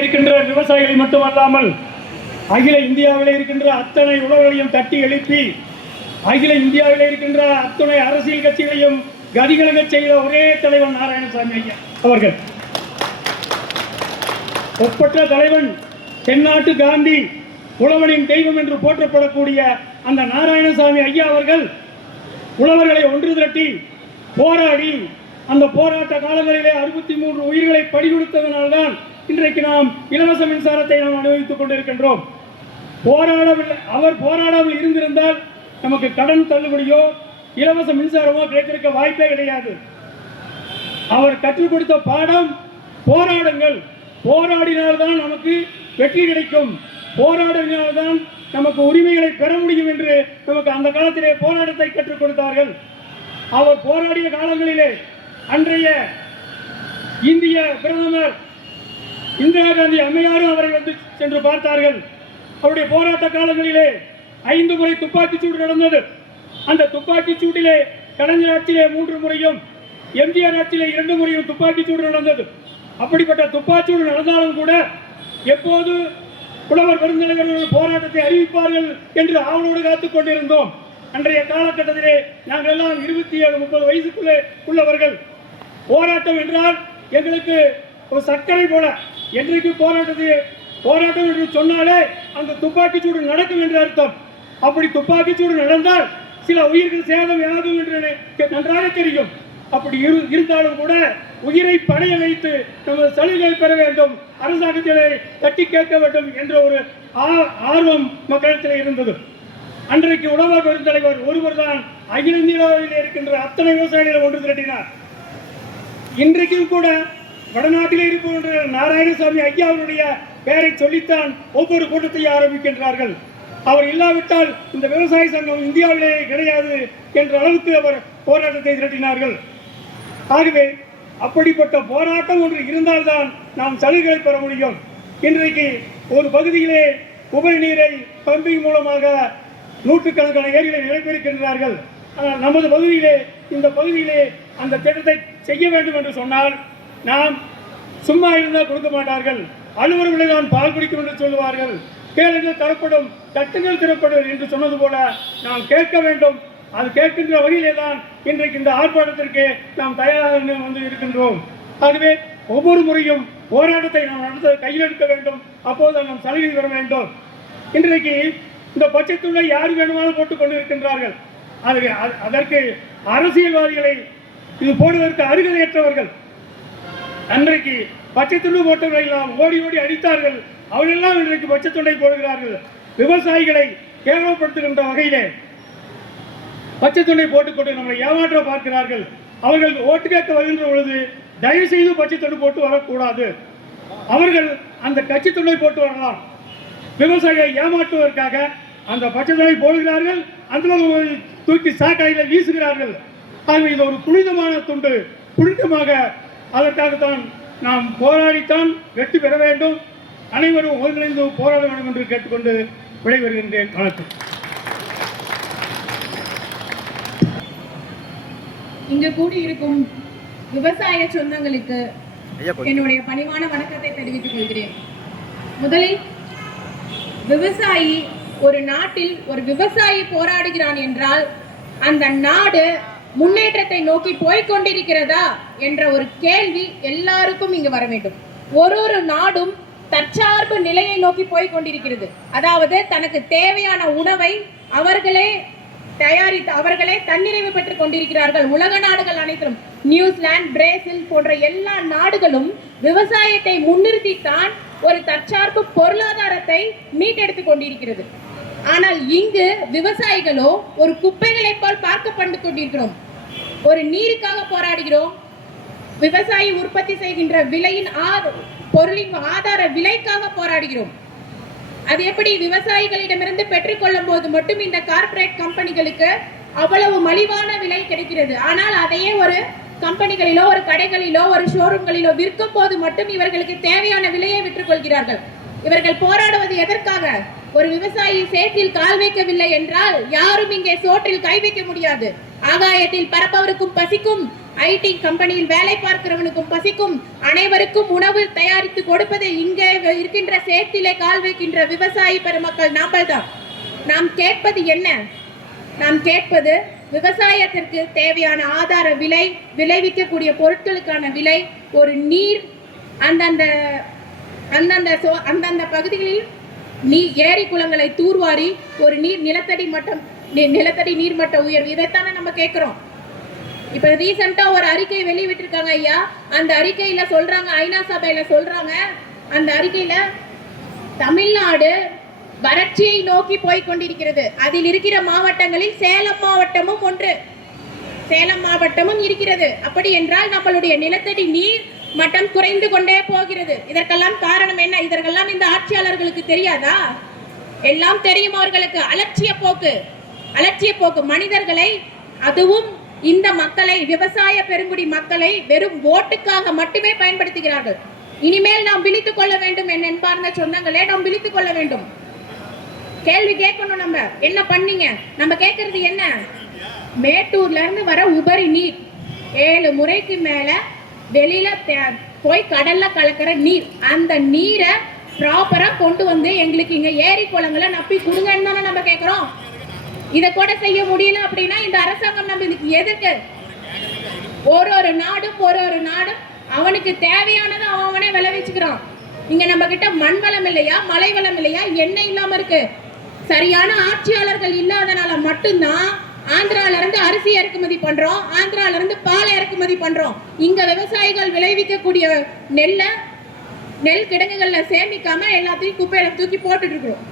இருக்கின்ற விவசாயிகளை மட்டுமல்லாமல் அகில இந்தியாவில் இருக்கின்ற அத்தனை உழவர்களையும் தட்டி எழுப்பி அகில இந்தியாவில் இருக்கின்ற அத்தனை அரசியல் கட்சிகளையும் கதிகலங்க செய்த ஒரே தலைவன் நாராயணசாமி ஐயா அவர்கள். ஒப்பற்ற தலைவன், தென்னாட்டு காந்தி, உழவனின் தெய்வம் என்று போற்றப்படக்கூடிய அந்த நாராயணசாமி ஐயா அவர்கள் உழவர்களை ஒன்று திரட்டி போராடி அந்த போராட்ட காலங்களிலே 63 உயிர்களை பறி கொடுத்ததனால்தான் இன்றைக்கு நாம் இலவச மின்சாரத்தை நாம் அனுபவித்துக் கொண்டிருக்கின்றோம். அவர் போராடாமல் இருந்திருந்தால் நமக்கு கடன் தள்ளுபடியோ இலவச மின்சாரமோ கிடைத்திருக்க வாய்ப்பே கிடையாது. அவர் கற்றுக் கொடுத்த பாடம் போராடுங்கள், போராடினால்தான் நமக்கு வெற்றி கிடைக்கும், போராடினால்தான் நமக்கு உரிமைகளை பெற முடியும் என்று நமக்கு அந்த காலத்திலே போராட்டத்தை கற்றுக் கொடுத்தார்கள். அவர் போராடிய காலங்களிலே அன்றைய இந்திய பிரதமர் இந்திரா காந்தி அம்மையாரும் அவரை வந்து சென்று பார்த்தார்கள். அவருடைய போராட்ட காலங்களிலே 5 முறை துப்பாக்கிச் சூடு நடந்தது. அந்த துப்பாக்கிச் சூட்டிலே கலைஞர் ஆட்சியிலே 3 முறையும் எம்ஜிஆர் ஆட்சியிலே 2 முறையும் துப்பாக்கிச் சூடு நடந்தது. அப்படிப்பட்ட துப்பாக்கிச்சூடு நடந்தாலும் கூட எப்போது புலவர் பெருந்தலைவர்கள் போராட்டத்தை அறிவிப்பார்கள் என்று ஆவலோடு காத்துக் கொண்டிருந்தோம். அன்றைய காலகட்டத்திலே நாங்கள் எல்லாம் 27-30 வயசுக்குள்ளே உள்ளவர்கள். போராட்டம் என்றால் எங்களுக்கு ஒரு சர்க்கரை போல, என்றைக்கு போராட்டம் என்று சொன்னாலே அந்த துப்பாக்கிச்சூடு நடக்கும் என்று அர்த்தம். அப்படி துப்பாக்கிச்சூடு நடந்தால் சில உயிர்கள் சேதம் ஆகும் என்று நன்றாக தெரியும். அப்படி இருந்தாலும் கூட உயிரை பணைய வைத்து நமது சலுகை பெற வேண்டும், அரசாங்கத்திலே தட்டி கேட்க வேண்டும் என்ற ஒரு ஆர்வம் மக்களிடத்தில் இருந்தது. அன்றைக்கு உழவர் பெருந்தலைவர் ஒருவர் தான் அகில இந்தியாவில் இருக்கின்ற அத்தனை விவசாயிகளை ஒன்று திரட்டினார். இன்றைக்கும் கூட வடநாட்டில் இருக்கின்ற நாராயணசாமி ஐயா அவருடைய பெயரை சொல்லித்தான் ஒவ்வொரு கூட்டத்தையும் ஆரம்பிக்கின்றார்கள். அவர் இல்லாவிட்டால் இந்த விவசாய சங்கம் இந்தியாவிலேயே கிடையாது என்ற அளவுக்கு அவர் போராட்டத்தை திரட்டினார்கள். ஆகவே அப்படிப்பட்ட போராட்டம் ஒன்று இருந்தால்தான் நாம் சலுகை பெற முடியும். இன்றைக்கு ஒரு பகுதியிலே உபரி நீரை பம்பிங் மூலமாக நூற்றுக்கணக்கான ஏரிகளை நிரப்பியிருக்கின்றார்கள். ஆனால் நமது பகுதியிலே, இந்த பகுதியிலே அந்த திட்டத்தை செய்ய வேண்டும் என்று சொன்னால் நாம் சும்மா இருந்தால் கொடுக்க மாட்டார்கள். அலுவலர்களை தான் பால் குடிக்கும் என்று சொல்லுவார்கள். கேளுங்கள் தரப்படும், தட்டுங்கள் திறப்படும் என்று சொன்னது போல நாம் கேட்க வேண்டும். அது கேட்கின்ற வகையிலே தான் இன்றைக்கு இந்த ஆர்ப்பாட்டத்திற்கு நாம் தயாராக வந்து இருக்கின்றோம். ஆகவே ஒவ்வொரு முறையும் போராட்டத்தை நாம் நடத்த கையில் எடுக்க வேண்டும். அப்போது நாம் சலுகை பெற வேண்டும். இன்றைக்கு இந்த பட்சத்துள்ள யார் வேணுமானாலும் போட்டுக் கொண்டிருக்கின்றார்கள். அதற்கு அரசியல்வாதிகளை இது போடுவதற்கு அருகதையற்றவர்கள். அன்றைக்கு பச்சைத்துண்டு போட்டவர்கள் எல்லாம் ஓடி ஓடி அடித்தார்கள். அவர்களெல்லாம் இன்றைக்கு பச்சைத்துண்டை போடுகிறார்கள். விவசாயிகளை கேவலப்படுத்துகின்ற வகையிலே பச்சைத்துண்டை போட்டுக்கொண்டு நம்மளை ஏமாற்ற பார்க்கிறார்கள். அவர்கள் ஓட்டு கேட்க வருகின்ற பொழுது தயவு செய்து பச்சைத்துண்டு போட்டு வரக்கூடாது. அவர்கள் அந்த கட்சி துண்டை போட்டு வரலாம். விவசாயிகளை ஏமாற்றுவதற்காக அந்த பச்சைத்துண்டை போடுகிறார்கள். அந்த தூக்கி சாக்காயில் வீசுகிறார்கள். ஆகவே இது ஒரு புனிதமான துண்டு. புனிதமாக அதற்காகத்தான் நாம் போராடித்தான் வெற்றி பெற வேண்டும். அனைவரும் ஒருங்கிணைந்து போராட வேண்டும் என்று கேட்டுக்கொண்டு விடைபெறுகின்றேன். வணக்கம். இங்கு கூடியிருக்கும் விவசாய சொந்தங்களுக்கு என்னுடைய பணிவான வணக்கத்தை தெரிவித்துக் கொள்கிறேன். முதலில் விவசாயி, ஒரு நாட்டில் ஒரு விவசாயி போராடுகிறான் என்றால் அந்த நாடு முன்னேற்றத்தை நோக்கி போய்கொண்டிருக்கிறதா என்ற ஒரு கேள்வி எல்லாருக்கும் இங்கு வர வேண்டும். ஒரு நாடும் தற்சார்பு நிலையை நோக்கி போய்கொண்டிருக்கிறது. அதாவது தனக்கு தேவையான உணவை அவர்களே தயாரித்து அவர்களே தன்னிறைவு பெற்றுக் கொண்டிருக்கிறார்கள். உலக நாடுகள் அனைத்தும், நியூசிலாந்து, பிரேசில் போன்ற எல்லா நாடுகளும் விவசாயத்தை முன்னிறுத்தித்தான் ஒரு தற்சார்பு பொருளாதாரத்தை மீட்டெடுத்துக் கொண்டிருக்கிறது. ஆனால் இங்கு விவசாயிகளோ ஒரு குப்பைகளை போல் பார்க்கப்பட்டு கொண்டிருக்கிறோம். ஒரு நீருக்காக போராடுகிறோம். விவசாயி உற்பத்தி செய்கின்ற விலையின் பொருளின் ஆதார விலைக்காக போராடுகிறோம். அது எப்படி விவசாயிகளிடமிருந்து பெற்றுக்கொள்ளும் போது மட்டும் இந்த கார்ப்பரேட் கம்பெனிகளுக்கு அவ்வளவு மலிவான விலை கிடைக்கிறது. ஆனால் அதையே ஒரு கம்பெனிகளிலோ, ஒரு கடைகளிலோ, ஒரு ஷோரூம்களிலோ விற்கும் போது மட்டும் இவர்களுக்கு தேவையான விலையை விற்றுக் கொள்கிறார்கள். இவர்கள் போராடுவது எதற்காக? ஒரு விவசாயி சேற்றில் கால் வைக்கவில்லை என்றால் யாரும் இங்கே சோற்றில் கை வைக்க முடியாது. ஆகாயத்தில் பறப்பவருக்கும் பசிக்கும், ஐடி கம்பெனியில் வேலை பார்க்கிறவனுக்கும் பசிக்கும் அனைவருக்கும் உணவு தயாரித்து கொடுப்பது இங்கே இருக்கின்ற சேத்திலே கால் வைக்கின்ற விவசாயி பெருமக்கள் நாங்கள் தான். நாம் கேட்பது என்ன? நாம் கேட்பது விவசாயத்திற்கு தேவையான ஆதார விலை, விளைவிக்கக்கூடிய பொருட்களுக்கான விலை, ஒரு நீர், அந்தந்த பகுதிகளில் ஏரி குளங்களை தூர்வாரி ஒரு நிலத்தடி நீர்மட்ட உயர்வு, இதைத்தானே நம்ம கேட்கிறோம். இப்ப ரீசெண்டா ஒரு அறிக்கை வெளியிட்டிருக்காங்க ஐயா. அந்த அறிக்கையில சொல்றாங்க, ஐநா சபையில சொல்றாங்க, அந்த அறிக்கையில தமிழ்நாடு வறட்சியை நோக்கி போய் கொண்டிருக்கிறது. அதில் இருக்கிற மாவட்டங்களில் சேலம் மாவட்டமும் ஒன்று. சேலம் மாவட்டமும் இருக்கிறது. அப்படி என்றால் நம்மளுடைய நிலத்தடி நீர் மட்டம் குறைந்து கொண்டே போகிறது. இதற்கெல்லாம் காரணம் என்ன? இதற்கெல்லாம் இந்த ஆட்சியாளர்களுக்கு தெரியாதா? எல்லாம் தெரியும் அவர்களுக்கு. அலட்சிய போக்கு மனிதர்களை, அதுவும் இந்த மக்களை, விவசாய பெருங்குடி மக்களை வெறும் ஓட்டுக்காக மட்டுமே பயன்படுத்துகிறார்கள். இனிமேல் நாம் விழித்துக் கொள்ள வேண்டும். என் என்பார்ந்த சொந்தங்களே, நாம் விழித்துக் கொள்ள வேண்டும். கேள்வி கேட்கணும். நம்ம என்ன பண்ணீங்க? நம்ம கேட்கறது என்ன? மேட்டூர்ல இருந்து வர உபரி நீர் 7 முறைக்கு மேல வெளியில போய் கடல்ல கலக்கிற நீர், அந்த நீரை ப்ராப்பரா கொண்டு வந்து எங்களுக்கு இங்க ஏரி குளங்களை நப்பி கொடுங்கன்னு தானே நம்ம கேட்கிறோம். இதை கூட செய்ய முடியல அப்படின்னா இந்த அரசாங்கம் நம்ம இதுக்கு எதுக்கு? ஒரு நாடும் அவனுக்கு தேவையானதை அவனே விளைவிச்சுக்கிறான். இங்க நம்ம கிட்ட மண் வளம் இல்லையா, மலை வளம் இல்லையா, எண்ணெய் இல்லாம இருக்கு. சரியான ஆட்சியாளர்கள் இல்லாதனால மட்டும்தான் ஆந்திரால இருந்து அரிசி இறக்குமதி பண்றோம், ஆந்திரால இருந்து பால் இறக்குமதி பண்றோம். இங்க விவசாயிகள் விளைவிக்கக்கூடிய நெல் கிடங்குகள்ல சேமிக்காம எல்லாத்தையும் குப்பையில தூக்கி போட்டுட்டு இருக்கிறோம்.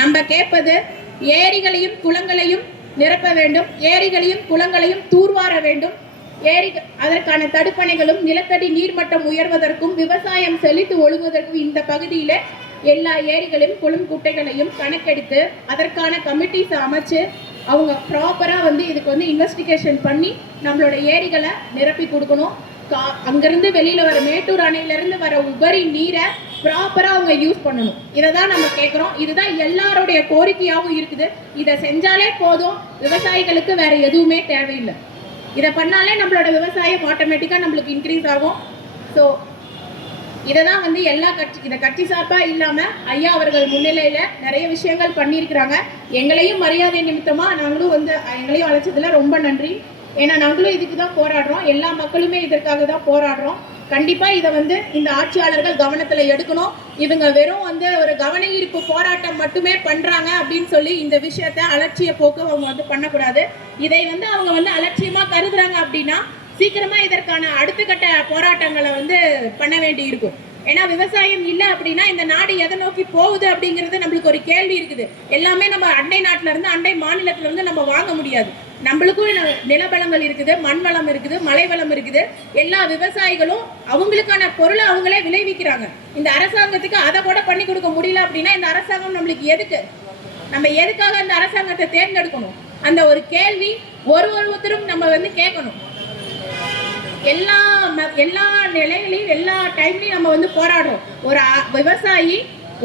நம்ம கேட்பது ஏரிகளையும் குளங்களையும் நிரப்ப வேண்டும், ஏரிகளையும் குளங்களையும் தூர்வார வேண்டும். அதற்கான தடுப்பணைகளும் நிலத்தடி நீர்மட்டம் உயர்வதற்கும் விவசாயம் செழித்து ஒழுங்குவதற்கும் இந்த பகுதியில எல்லா ஏரிகளையும் குளம் குட்டைகளையும் கணக்கெடுத்து அதற்கான கமிட்டிஸ் அமைச்சு அவங்க ப்ராப்பரா இதுக்கு இன்வெஸ்டிகேஷன் பண்ணி நம்மளோட ஏரிகளை நிரப்பி கொடுக்கணும். அங்கிருந்து வெளியில வர மேட்டூர் அணையில இருந்து வர உபரி நீரை ப்ராப்பரா அவங்க யூஸ் பண்ணணும். இதை தான் நம்ம கேட்கிறோம். இதுதான் எல்லாருடைய கோரிக்கையாகவும் இருக்குது. இதை செஞ்சாலே போதும், விவசாயிகளுக்கு வேற எதுவுமே தேவையில்லை. இதை பண்ணாலே நம்மளோட விவசாயம் ஆட்டோமேட்டிக்கா நம்மளுக்கு இன்க்ரீஸ் ஆகும். ஸோ இதை தான் எல்லா கட்சி சார்பா இல்லாம ஐயா அவர்கள் முன்னிலையில நிறைய விஷயங்கள் பண்ணியிருக்கிறாங்க. எங்களையும் மரியாதை நிமித்தமா நாங்களும் எங்களையும் அழைச்சதுல ரொம்ப நன்றி. ஏன்னா நாங்களும் இதுக்கு தான் போராடுறோம், எல்லா மக்களுமே இதற்காக தான் போராடுறோம். கண்டிப்பா இதை இந்த ஆட்சியாளர்கள் கவனத்துல எடுக்கணும். இவங்க வெறும் ஒரு கவன ஈர்ப்பு போராட்டம் மட்டுமே பண்றாங்க அப்படின்னு சொல்லி இந்த விஷயத்த அலட்சிய போக்கு அவங்க பண்ணக்கூடாது. இதை அவங்க அலட்சியமா கருதுறாங்க அப்படின்னா சீக்கிரமா இதற்கான அடுத்த கட்ட போராட்டங்களை பண்ண வேண்டி இருக்கும். ஏன்னா விவசாயம் இல்லை அப்படின்னா இந்த நாடு எதை நோக்கி போகுது அப்படிங்கிறது நம்மளுக்கு ஒரு கேள்வி இருக்குது. எல்லாமே நம்ம அண்டை நாட்டுல இருந்து, அண்டை மாநிலத்துல இருந்து நம்ம வாங்க முடியாது. நம்மளுக்கும் நிலவளங்கள் இருக்குது, மண் வளம் இருக்குது, மலை வளம் இருக்குது. எல்லா விவசாயிகளும் அவங்களுக்கான பொருளை அவங்களே விளைவிக்கிறாங்க. இந்த அரசாங்கத்துக்கு அதை கூட பண்ணி கொடுக்க முடியல அப்படின்னா இந்த அரசாங்கம் நம்மளுக்கு எதுக்கு? நம்ம எதுக்காக அந்த அரசாங்கத்தை தேர்ந்தெடுக்கணும்? அந்த ஒரு கேள்வி ஒருத்தரும் நம்ம கேட்கணும். எல்லா நிலைகளையும் எல்லா டைம்லையும் நம்ம போராடுறோம். ஒரு விவசாயி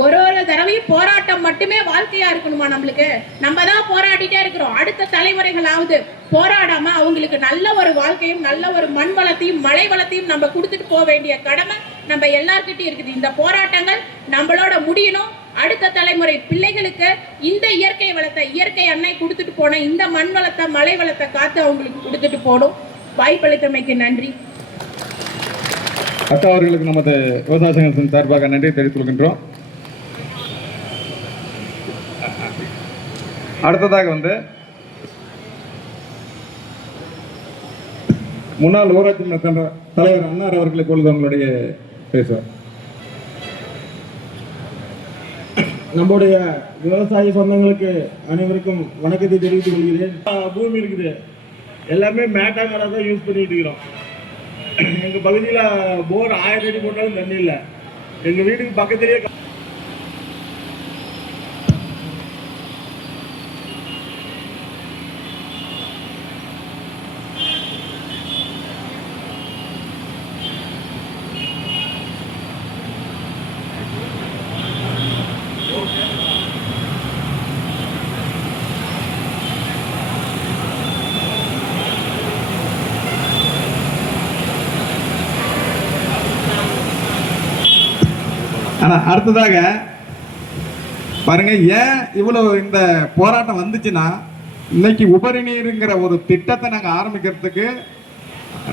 ஒரு தடவையும் போராட்டம் மட்டுமே வாழ்க்கையா இருக்கணுமா? நம்மளுக்கு நம்ம தான் போராடிட்டே இருக்கிறோம். அடுத்த தலைமுறைகளாவது போராடாம அவங்களுக்கு நல்ல ஒரு வாழ்க்கையும் நல்ல ஒரு மண் வளத்தையும் மழை வளத்தையும் நம்ம கொடுத்துட்டு போக வேண்டிய கடமை நம்ம எல்லார்கிட்டையும் இருக்குது. இந்த போராட்டங்கள் நம்மளோட முடியணும். அடுத்த தலைமுறை பிள்ளைகளுக்கு இந்த இயற்கை வளத்தை, இயற்கை அன்னை கொடுத்துட்டு போன இந்த மண் வளத்தை மழை வளத்தை காத்து அவங்களுக்கு கொடுத்துட்டு போகணும். வாய்ப்பளித்தமைக்கு நன்றி. அக்கா அவர்களுக்கு நமது விவசாய சங்கத்தின் சார்பாக நன்றி தெரிவித்துக் கொள்கின்றோம். அடுத்ததாக முன்னாள் ஊராட்சி மன்ற தலைவர் அன்னார் அவர்களை பொழுது அவங்களுடைய பேசுவார். நம்முடைய விவசாய சொந்தங்களுக்கு அனைவருக்கும் வணக்கத்தை தெரிவித்துக் கொள்கிறேன். பூமி இருக்குது, எல்லாமே மேட்டாங்கரை தான் யூஸ் பண்ணிட்டு இருக்கிறோம். எங்கள் பகுதியில் போர் 1000 அடி போட்டாலும் தண்ணி இல்லை. எங்கள் வீட்டுக்கு பக்கத்திலேயே ஆனால் அடுத்ததாக பாருங்க, ஏன் இவ்வளோ இந்த போராட்டம் வந்துச்சுன்னா, இன்னைக்கு உபரி நீருங்கிற ஒரு திட்டத்தை நாங்கள் ஆரம்பிக்கிறதுக்கு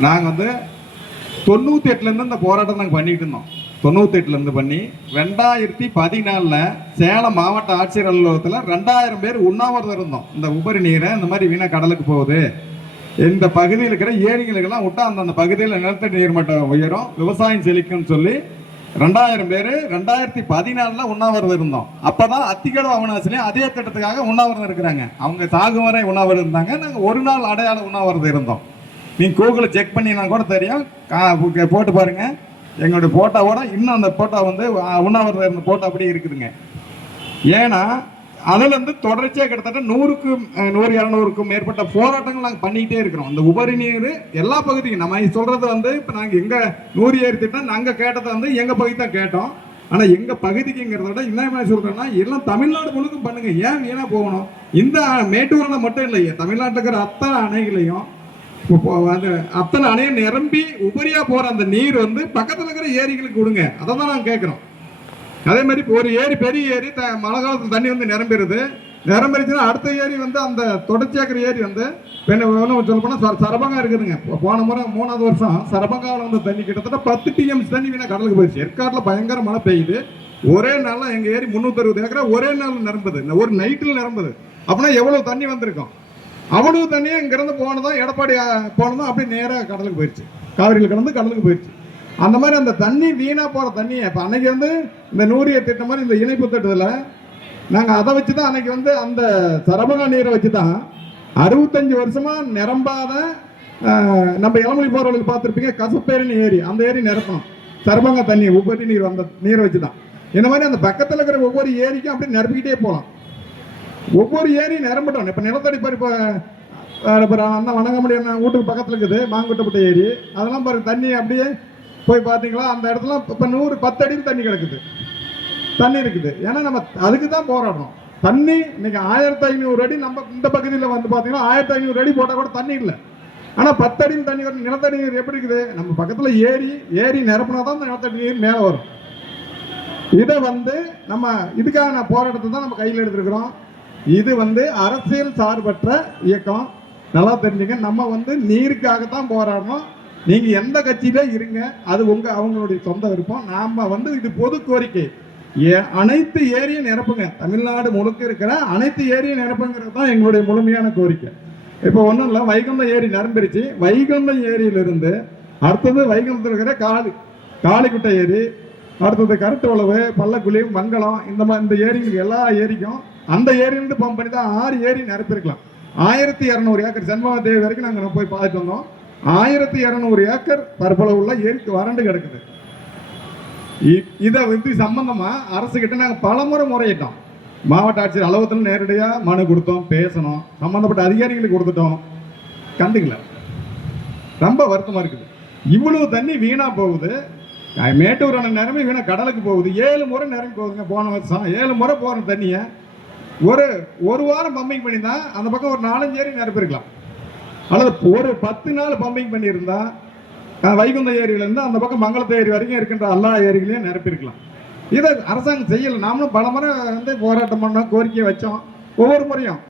நாங்கள் வந்து 98லேருந்து இந்த போராட்டம் நாங்கள் பண்ணிட்டு இருந்தோம். 98லேருந்து பண்ணி 2014 சேலம் மாவட்ட ஆட்சியர் அலுவலகத்தில் 2000 பேர் உண்ணாவிரதம் இருந்தோம். இந்த உபரி நீரை இந்த மாதிரி வீணா கடலுக்கு போகுது, இந்த பகுதியில் இருக்கிற ஏரிகளுக்கெல்லாம் விட்டா அந்த பகுதியில் நிலத்தடி நீர் மட்டம் உயரும், விவசாயம் செழிக்கும்னு சொல்லி 2000 பேர் 2014 உண்ணாவிரதம் இருந்தோம். அப்பதான் அத்திக்கடவு அவனாசிலையும் அதே திட்டத்துக்காக உண்ணாவிரதம் இருக்கிறாங்க. அவங்க சாகும் வரை உண்ணாவிரதம் இருந்தாங்க, நாங்கள் ஒரு நாள் அடையாள உண்ணாவிரதம் இருந்தோம். நீங்கள் கூகுளில் செக் பண்ணினா கூட தெரியும், போட்டு பாருங்க. எங்களுடைய போட்டோவோட இன்னும் அந்த போட்டோ வந்து உண்ணாவிரதம் இருந்த போட்டோ அப்படியே இருக்குதுங்க. ஏன்னா அதுலேருந்து தொடர்ச்சியாக கிட்டத்தட்ட 100-200க்கும் மேற்பட்ட போராட்டங்கள் நாங்கள் பண்ணிக்கிட்டே இருக்கிறோம். இந்த உபரி நீர் எல்லா பகுதிக்கும் நம்ம சொல்றது வந்து இப்போ நாங்கள் எங்கள் 100 ஏரி திட்டம் நாங்கள் கேட்டதை வந்து எங்கள் பகுதி தான் கேட்டோம். ஆனால் எங்கள் பகுதிக்குங்கிறத விட என்ன சொல்கிறேன்னா, எல்லாம் தமிழ்நாடு முழுக்கும் பண்ணுங்க, ஏன் வீணாக போகணும்? இந்த மேட்டூர் அணை மட்டும் இல்லையே, தமிழ்நாட்டில் இருக்கிற அத்தனை அணைகளையும் அத்தனை அணையும் நிரம்பி உபரியா போற அந்த நீர் வந்து பக்கத்தில் இருக்கிற ஏரிகளுக்கு விடுங்க. அதை தான் நாங்கள் கேட்குறோம். அதே மாதிரி ஒரு ஏரி, பெரிய ஏரி மழை காலத்தில் தண்ணி வந்து நிரம்பிடுது. நிரம்பிடுச்சுன்னா அடுத்த ஏரி வந்து அந்த தொடர்ச்சியாக்கிற ஏரி வந்து சொல்ல போனால் சரபங்கா இருக்குதுங்க. போன முறை 3வது வருஷம் சரபங்காவில் வந்து தண்ணி கிட்டத்தட்ட 10 TMC தண்ணி வீணா கடலுக்கு போயிடுச்சு. ஏற்காட்டில் பயங்கர மழை பெய்யுது. ஒரே நாளில் எங்கள் ஏரி 360 ஏக்கரா ஒரே நாள் நிரம்புது, ஒரு நைட்டில் நிரம்புது. அப்படின்னா எவ்வளோ தண்ணி வந்திருக்கும்? அவ்வளவு தண்ணியும் இங்கிருந்து போனதும் எடப்பாடி போனதும் அப்படியே நேராக கடலுக்கு போயிடுச்சு, காவிரியில் கலந்து கடலுக்கு போயிடுச்சு. அந்த மாதிரி அந்த தண்ணி வீணாக போகிற தண்ணியை இப்போ அன்னைக்கு வந்து இந்த 100 திட்டம் மாதிரி இந்த இணைப்பு திட்டத்தில் நாங்கள் அதை வச்சு தான் அன்னைக்கு வந்து அந்த சரபங்கா நீரை வச்சு தான் 65 வருஷமாக நிரம்பாத நம்ம இளமொழி போகிறவங்களுக்கு பார்த்துருப்பீங்க, கசப்பேரின்னு ஏரி, அந்த ஏரி நிரப்பணும் சரபங்கா தண்ணி உபரி நீர் அந்த நீரை வச்சு தான். இந்த மாதிரி அந்த பக்கத்தில் இருக்கிற ஒவ்வொரு ஏரிக்கும் அப்படி நிரப்பிக்கிட்டே போகலாம். ஒவ்வொரு ஏரியும் நிரம்பட்டோம். இப்போ நிலத்தடி பறிப்பு அந்த வணங்கமுடி வீட்டுக்கு பக்கத்தில் இருக்குது மாங்குட்டப்பட்ட ஏரி, அதெல்லாம் பாருங்க தண்ணி அப்படியே போய் பார்த்தீங்களா, அந்த இடத்துல இப்போ 10 அடியில் தண்ணி கிடக்குது, தண்ணி இருக்குது. ஏன்னா நம்ம அதுக்கு தான் போராடுறோம். தண்ணி இன்னைக்கு 1500 அடி, நம்ம இந்த பகுதியில் வந்து பார்த்தீங்கன்னா 1500 அடி போட்டால் கூட தண்ணி இல்லை. ஆனால் 10 அடியில் தண்ணி வரும். நிலத்தடி நீர் எப்படி இருக்குது? நம்ம பக்கத்தில் ஏரி நிரப்புனா தான் அந்த நிலத்தடி நீர் மேலே வரும். இதை வந்து நம்ம இதுக்கான போராட்டத்தை தான் நம்ம கையில் எடுத்துருக்கிறோம். இது வந்து அரசியல் சார்பற்ற இயக்கம், நல்லா தெரிஞ்சுங்க. நம்ம வந்து நீருக்காகத்தான் போராடணும். நீங்க எந்த கட்சியில இருங்க, அது அவங்களுடைய சொந்த விருப்பம். நாம வந்து இது பொது கோரிக்கை, அனைத்து ஏரியும் நிரப்புங்க, தமிழ்நாடு முழுக்க இருக்கிற அனைத்து ஏரியும் நிரப்புங்கிறது தான் எங்களுடைய முழுமையான கோரிக்கை. இப்போ ஒன்றும் இல்லை, வைகுண்டம் ஏரி நிரம்பிருச்சு. வைகுண்டம் ஏரியிலிருந்து அடுத்தது வைகுண்டத்தில் இருக்கிற காளிக்குட்டை ஏரி, அடுத்தது கருட்டு உழவு, பள்ளக்குழி, மங்களம், இந்த ஏரிங்களுக்கு எல்லா ஏரிக்கும் அந்த ஏரியிலிருந்து பம்ப் பண்ணி தான் 6 ஏரி நிரப்பிருக்கலாம். 1200 ஏக்கர் செண்பக தேவி வரைக்கும் நாங்கள் போய் பார்த்துட்டு வந்தோம். 1200 ஏக்கர் பரப்பளவு உள்ள ஏரிக்கு வறண்டு கிடக்குது. இதை வந்து சம்பந்தமா அரசு கிட்ட நாங்கள் பலமுறை முறையிட்டோம். மாவட்ட ஆட்சியர் அலுவலகத்தில் நேரடியாக மனு கொடுத்தோம், பேசணும், சம்பந்தப்பட்ட அதிகாரிகளுக்கு கொடுத்துட்டோம், கண்டுக்கல. ரொம்ப வருத்தமா இருக்குது. இவ்வளவு தண்ணி வீணா போகுது. மேட்டூர் அணை நிரம்பி வீணா கடலுக்கு போகுது. 7 முறை நிரம்பி போகுதுங்க. போன வருஷம் 7 முறை போகிற தண்ணியை ஒரு வாரம் பம்பிங் பண்ணி தான் அந்த பக்கம் ஒரு 4-5 ஏரி நிரப்பிருக்கலாம். அல்லது ஒரு 10 நாள் பம்பிங் பண்ணியிருந்தா வைகுந்த ஏரியிலேருந்து அந்த பக்கம் மங்களத்து ஏரி வரைக்கும் இருக்கின்ற எல்லா ஏரிகளையும் நிரப்பியிருக்கலாம். இதை அரசாங்கம் செய்யலை. நாமளும் பல முறை வந்து போராட்டம் பண்ணோம், கோரிக்கையை வச்சோம். ஒவ்வொரு முறையும்